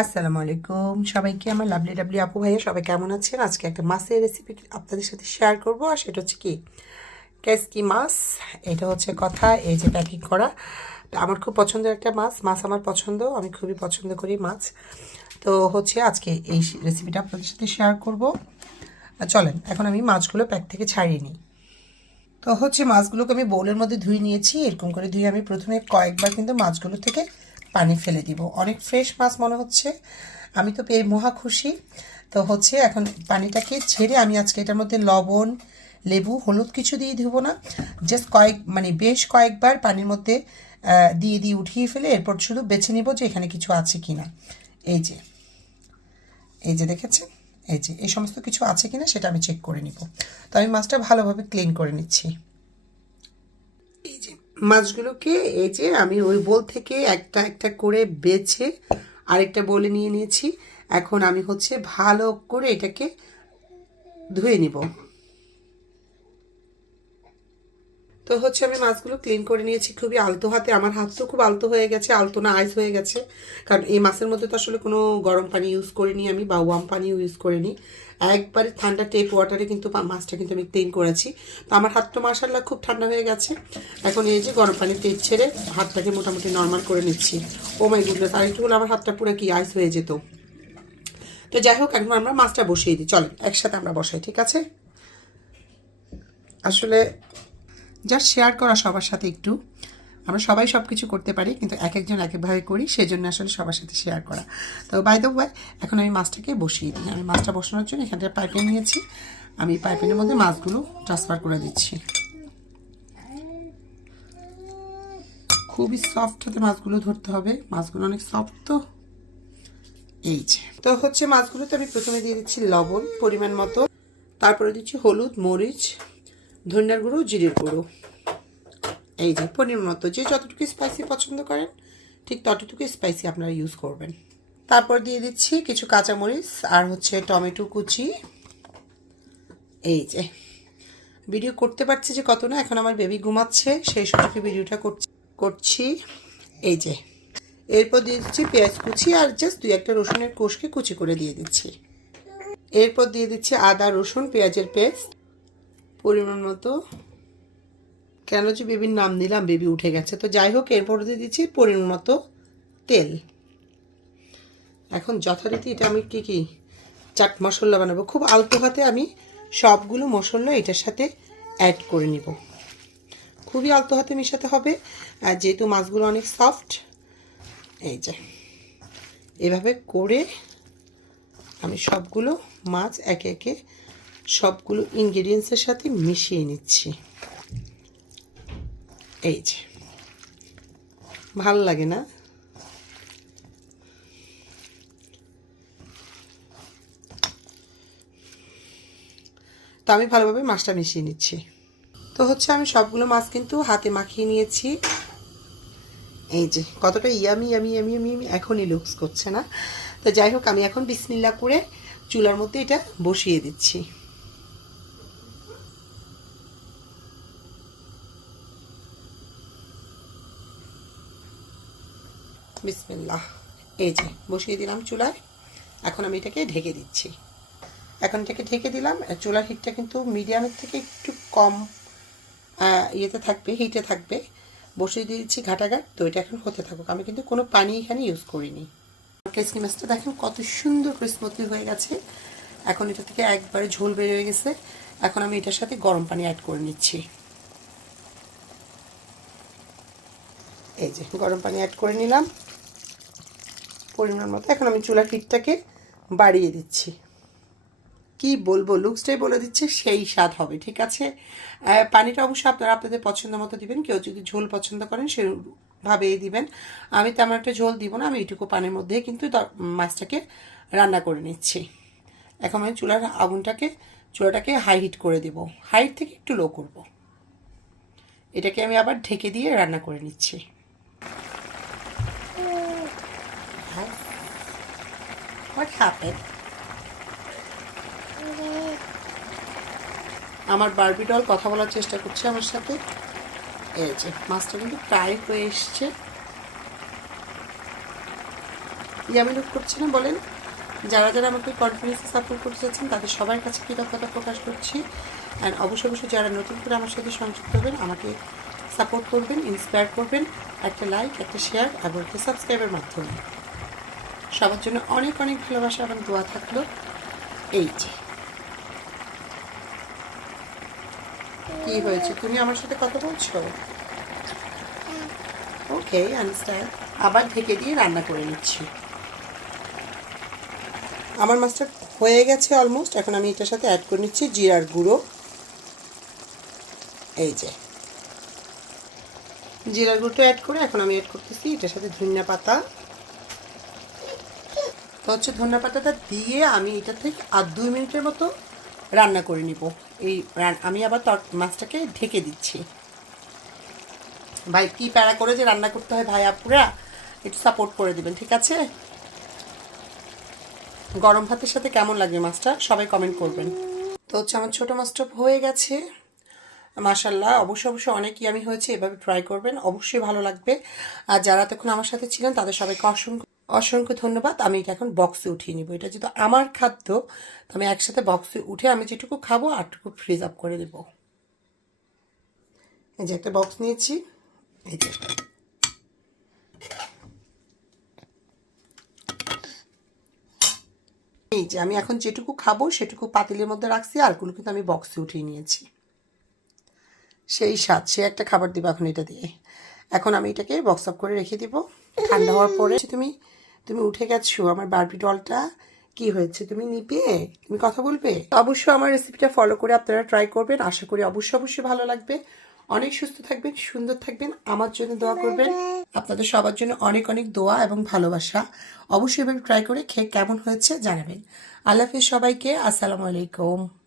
আসসালামু আলাইকুম। সবাইকে আমার লাভলি লাভলি আপু ভাইয়া, সবাই কেমন আছেন? আজকে একটা মাছের রেসিপি আপনাদের সাথে শেয়ার করব, আর সেটা হচ্ছে কি? ক্যাসকি মাছ। এটা হচ্ছে কথা, এই যে প্যাকিং করা। আমার খুব পছন্দের একটা মাছ মাছ আমার পছন্দ, আমি খুবই পছন্দ করি মাছ। তো হচ্ছে আজকে এই রেসিপিটা আপনাদের সাথে শেয়ার করব। চলেন, এখন আমি মাছগুলো প্যাক থেকে ছাড়িয়ে নিই। তো হচ্ছে মাছগুলোকে আমি বোলের মধ্যে ধুয়ে নিয়েছি। এরকম করে ধুয়ে আমি প্রথমে কয়েকবার কিন্তু মাছগুলো থেকে পানি ফেলে দিব। অনেক ফ্রেশ মাছ মনে হচ্ছে। আমি তো পেয়ে মহা খুশি। তো হচ্ছে এখন পানিটাকে ছেড়ে আমি আজকে এটার মধ্যে লবণ, লেবু, হলুদ কিছু দিয়ে ধুবো না। জাস্ট কয়েক মানে বেশ কয়েকবার পানির মধ্যে দিয়ে দিয়ে উঠিয়ে ফেলে এরপর শুধু বেছে নিব যে এখানে কিছু আছে কি না এই যে। এই যে দেখেছেন? এই যে, এই সমস্ত কিছু আছে কিনা সেটা আমি চেক করে নিব। তো আমি মাছটা ভালোভাবে ক্লিন করে নিচ্ছি। মাছগুলোকে এই যে আমি ওই বোল থেকে একটা একটা করে বেছে আরেকটা বলে নিয়ে নিয়েছি। এখন আমি হচ্ছে ভালো করে এটাকে ধুয়ে নিব। তো হচ্ছে আমি মাছগুলো ক্লিন করে নিয়েছি। খুবই আলতো হাতে। আমার হাত তো খুব আলতো হয়ে গেছে, আলতো না আইস হয়ে গেছে। কারণ এই মাছের মধ্যে তো আসলে কোনো গরম পানি ইউজ করিনি আমি বা ওয়াম পানি ইউজ করিনি। একবারে ঠান্ডা টেপ ওয়াটারে কিন্তু মাছটা কিন্তু আমি ক্লিন করেছি। তো আমার হাত তো মাসাল্লাহ খুব ঠান্ডা হয়ে গেছে। এখন এই যে গরম পানি টেপ ছেড়ে হাতটাকে মোটামুটি নর্মাল করে নিচ্ছি। ও মাই গুডনেস আর একটু আমার হাতটা পুরো কি আইস হয়ে যেত। তো যাই হোক, এখন আমরা মাছটা বসিয়ে দিই। চলেন, একসাথে আমরা বসাই, ঠিক আছে? আসলে জাস্ট শেয়ার করা সবার সাথে একটু। আমরা সবাই সব কিছু করতে পারি, কিন্তু এক একজন এক একভাবে করি সেই জন্য আসলে সবার সাথে শেয়ার করা। তো বাই দ্য ওয়াই এখন আমি মাছটাকে বসিয়ে দিই। আমি মাছটা বসানোর জন্য এখানটা পাইপে নিয়েছি। আমি পাইপের মধ্যে মাছগুলো ট্রান্সফার করে দিচ্ছি। খুবই সফট হাতে মাছগুলো ধরতে হবে। মাছগুলো অনেক সফট তো। এই যে। তো হচ্ছে মাছগুলোতে আমি প্রথমে দিয়ে দিচ্ছি লবণ, পরিমাণ মতো। তারপরে দিচ্ছি হলুদ, মরিচ ধনিয়ার গুঁড়ো, জিরের গুঁড়ো। এই যে, পনির মতো, যে যতটুকু স্পাইসি পছন্দ করেন, ঠিক ততটুকু স্পাইসি আপনারা ইউজ করবেন। তারপর দিয়ে দিচ্ছি কিছু কাঁচামরিচ আর হচ্ছে টমেটো কুচি। এই যে ভিডিও করতে পারছি যে কত না, এখন আমার বেবি ঘুমাচ্ছে, সেই সুযোগে ভিডিওটা করছি করছি। এই যে, এরপর দিয়ে দিচ্ছি পেঁয়াজ কুচি আর জাস্ট দুই একটা রসুনের কোষকে কুচি করে দিয়ে দিচ্ছি। এরপর দিয়ে দিচ্ছি আদা, রসুন, পেঁয়াজের পেস্ট পরিমাণ মতো। কেন যে বেবির নাম দিলাম বেবি উঠে গেছে। তো যাই হোক, এরপর দিয়ে দিচ্ছি পরিমাণ মতো তেল। এখন যথারীতি এটা আমি কি কি? চাট মশলা বানাবো। খুব আলতো হাতে আমি সবগুলো মশলা এটার সাথে অ্যাড করে নিব। খুবই আলতো হাতে মেশাতে হবে। আর যেহেতু মাছগুলো অনেক সফট এই যে, এভাবে করে আমি সবগুলো মাছ একে একে সবগুলো ইনগ্রেডিয়েন্টসের সাথে মিশিয়ে নিচ্ছি। এই যে। ভালো লাগে না? তো আমি ভালোভাবে মাছটা মিশিয়ে নিচ্ছি। তো হচ্ছে আমি সবগুলো মাছ কিন্তু হাতে মাখিয়ে নিয়েছি। এই যে, কতটা ইয়ামি ইয়ামি ইয়ামি ইয়ামি এখনই লুকস করছে না। তো যাই হোক, আমি এখন বিসমিল্লা করে চুলার মধ্যে এটা বসিয়ে দিচ্ছি। বিসমিল্লাহ। এই যে, বসিয়ে দিলাম চুলায়। এখন আমি এটাকে ঢেকে দিচ্ছি। এখন এটাকে ঢেকে দিলাম। চুলার হিটটা কিন্তু মিডিয়ামের থেকে একটু কম ইয়েতে থাকবে হিটে থাকবে। বসিয়ে দিয়ে দিচ্ছি ঘাটাঘাট, তো এটা এখন হতে থাকুক। আমি কিন্তু কোনো পানি এখানে ইউজ করিনি। কেসকি মাছটা দেখেন কত সুন্দর করে স্মুথলি হয়ে গেছে। এখন এটা থেকে একবারে ঝোল বের হয়ে গেছে। এখন আমি এটার সাথে গরম পানি অ্যাড করে নিচ্ছি। এই যে, গরম পানি অ্যাড করে নিলাম। পরিমাণ মতো। এখন আমি চুলা হিটটাকে বাড়িয়ে দিচ্ছি। কি বলব? লুকসটাই বলে দিচ্ছে, সেই স্বাদ হবে, ঠিক আছে? পানিটা অবশ্যই আপনারা আপনাদের পছন্দ মতো দিবেন। কেউ যদি ঝোল পছন্দ করেন সেভাবেই দিবেন। আমি তেমন একটা ঝোল দিব না, আমি এইটুকু পানির মধ্যেই কিন্তু মাছটাকে রান্না করে নিচ্ছি। এখন আমি চুলার আগুনটাকে, চুলাটাকে হাই হিট করে দেব। হাইট থেকে একটু লো করব। এটাকে আমি আবার ঢেকে দিয়ে রান্না করে নিচ্ছি। What happened? আমার বারবি ডল কথা বলার চেষ্টা করছে আমার সাথে। এই যে, মাছটা কিন্তু প্রায় হয়ে এসছে। ইয়ামি লুক করছে না, বলেন। যারা যারা আমাকে কনফিডেন্সে সাপোর্ট করতে চাচ্ছেন, তাদের সবার কাছে কৃতজ্ঞতা প্রকাশ করছি। অ্যান্ড অবশ্যই অবশ্যই যারা নতুন করে আমার সাথে সংযুক্ত হবেন, আমাকে সাপোর্ট করবেন ইন্সপায়ার করবেন। একটা লাইক একটা শেয়ার এবং একটা সাবস্ক্রাইবের মাধ্যমে। সবার জন্য অনেক অনেক ভালোবাসা এবং দোয়া থাকল এই যে। কি হয়েছে? তুমি আমার সাথে কথা বলছো? ওকে আন্ডারস্ট্যান্ড আবার ঢেকে দিয়ে রান্না করে নিচ্ছি। আমার মাছটা হয়ে গেছে অলমোস্ট এখন আমি এটার সাথে অ্যাড করে নিচ্ছি জিরার গুঁড়ো। এই যে। জিরার গুঁড়োটা অ্যাড করে এখন আমি অ্যাড করতেছি এটার সাথে ধনিয়া পাতা। তো হচ্ছে ধনিয়া পাতাটা দিয়ে আমি এটা থেকে আর দুই মিনিটের মতো রান্না করে নিব। এই আমি আবার তর মাছটাকে ঢেকে দিচ্ছি। ভাই, কি প্যারা করে যে রান্না করতে হয় ভাই আপুরা, একটু সাপোর্ট করে দেবেন, ঠিক আছে? গরম ভাতের সাথে কেমন লাগবে মাছটা? সবাই কমেন্ট করবেন। তো হচ্ছে আমার ছোটো মাছটা হয়ে গেছে। মাশাল্লাহ অবশ্যই অবশ্যই অনেকই আমি হয়েছে, এভাবে ট্রাই করবেন, অবশ্যই ভালো লাগবে। আর যারা তখন আমার সাথে ছিলেন, তাদের সবাইকে অসংখ্য অসংখ্য ধন্যবাদ। আমি এটা এখন বক্সে উঠিয়ে নিব। এটা যেহেতু আমার খাদ্য, তো আমি একসাথে বক্সে উঠে আমি যেটুকু খাব আরটুকু ফ্রিজ আপ করে দেবো এই যে একটা বক্স নিয়েছি। এই যে। এই যে আমি এখন যেটুকু খাব, সেটুকু পাতিলের মধ্যে রাখছি আরগুলো কিন্তু আমি বক্সে উঠিয়ে নিয়েছি। সেই স্বাদ, সে একটা খাবার দিব এখন এটা দিয়ে। এখন আমি এটাকে বক্স আপ করে রেখে দিব। ঠান্ডা হওয়ার পরে, তুমি তুমি উঠে গেছো আমার বারবি ডলটা কি হয়েছে? তুমি নিবে? তুমি কথা বলবে? অবশ্যই আমার রেসিপিটা ফলো করে আপনারা ট্রাই করবেন। আশা করি অবশ্যই অবশ্যই ভালো লাগবে। অনেক সুস্থ থাকবেন সুন্দর থাকবেন। আমার জন্য দোয়া করবেন। আপনাদের সবার জন্য অনেক অনেক দোয়া এবং ভালোবাসা। অবশ্যই এভাবে ট্রাই করে খেয়ে কেমন হয়েছে জানাবেন। আল্লাহ হাফিজ সবাইকে। আসসালামু আলাইকুম।